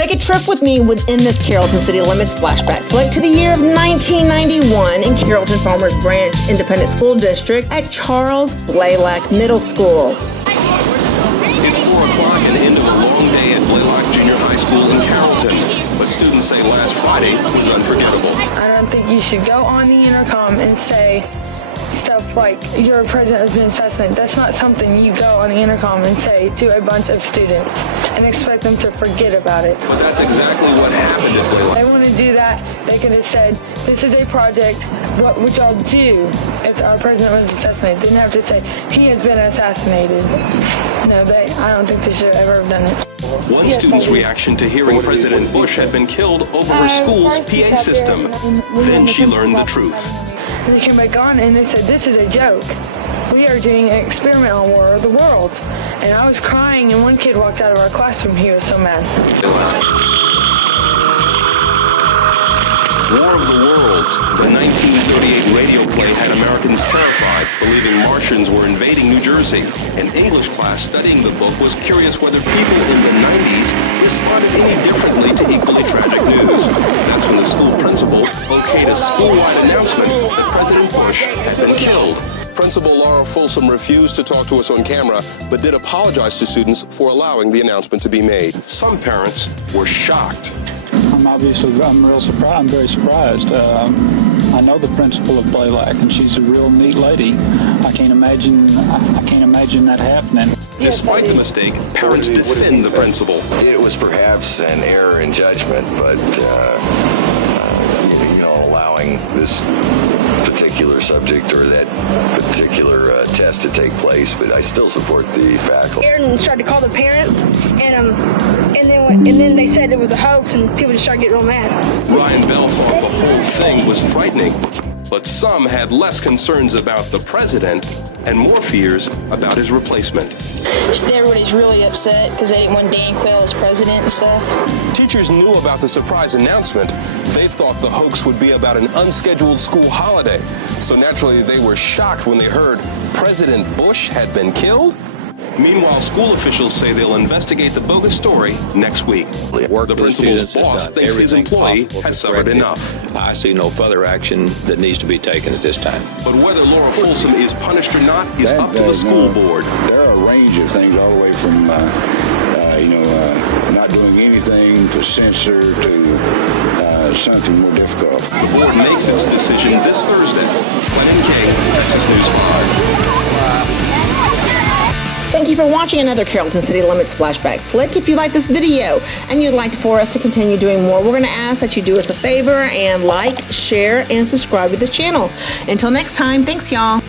Take a trip with me within this Carrollton City Limits flashback flick to the year of 1991 in Carrollton Farmers Branch Independent School District at Charles Blalack Middle School. It's 4 o'clock and into a long day at Blalack Junior High School in Carrollton, but students say last Friday was unforgettable. I don't think you should go on the intercom and say stuff like your president has been assassinated. That's not something you go on the intercom and say to a bunch of students and expect them to forget about it. But that's exactly what happened at Blalack. They want to do that. They could have said, this is a project, what would y'all do if our president was assassinated? They didn't have to say, he has been assassinated. No, I don't think they should have ever have done it. One student's reaction to hearing President Bush had been killed over her school's PA system. Then she learned the truth. They came back on and they said, this is a joke. We are doing an experiment on War of the Worlds. And I was crying and one kid walked out of our classroom. He was so mad. War of the Worlds, the 1938 radio play, had Americans terrified, believing Martians were invading New Jersey. An English class studying the book was curious whether people in the 90s responded any differently to equally tragic news. That's when the school principal okayed a school-wide announcement that President Bush had been killed. Principal Laura Folsom refused to talk to us on camera, but did apologize to students for allowing the announcement to be made. Some parents were shocked. I'm very surprised. I know the principal of Blalack, and she's a real neat lady. I can't imagine that happening. Despite the mistake, parents defend the principal. It was perhaps an error in judgment, but allowing this particular subject or that particular test to take place, but I still support the faculty. Aaron started to call the parents, and then they said it was a hoax, and people just started getting real mad. Ryan Bell thought the whole thing was frightening, but some had less concerns about the president and more fears about his replacement. Everybody's really upset because they didn't want Dan Quayle as president and stuff. Teachers knew about the surprise announcement. They thought the hoax would be about an unscheduled school holiday. So naturally, they were shocked when they heard President Bush had been killed. Meanwhile, school officials say they'll investigate the bogus story next week. The principal's boss thinks his employee has suffered enough. I see no further action that needs to be taken at this time. But whether Laura Folsom is punished or not is up to the school board. There are a range of things all the way from, not doing anything to censor to something more difficult. The board makes its decision this Thursday. Glenn King, Texas News 5. Thank you for watching another Carrollton City Limits flashback flick. If you like this video and you'd like for us to continue doing more, we're going to ask that you do us a favor and like, share, and subscribe to the channel. Until next time, thanks y'all.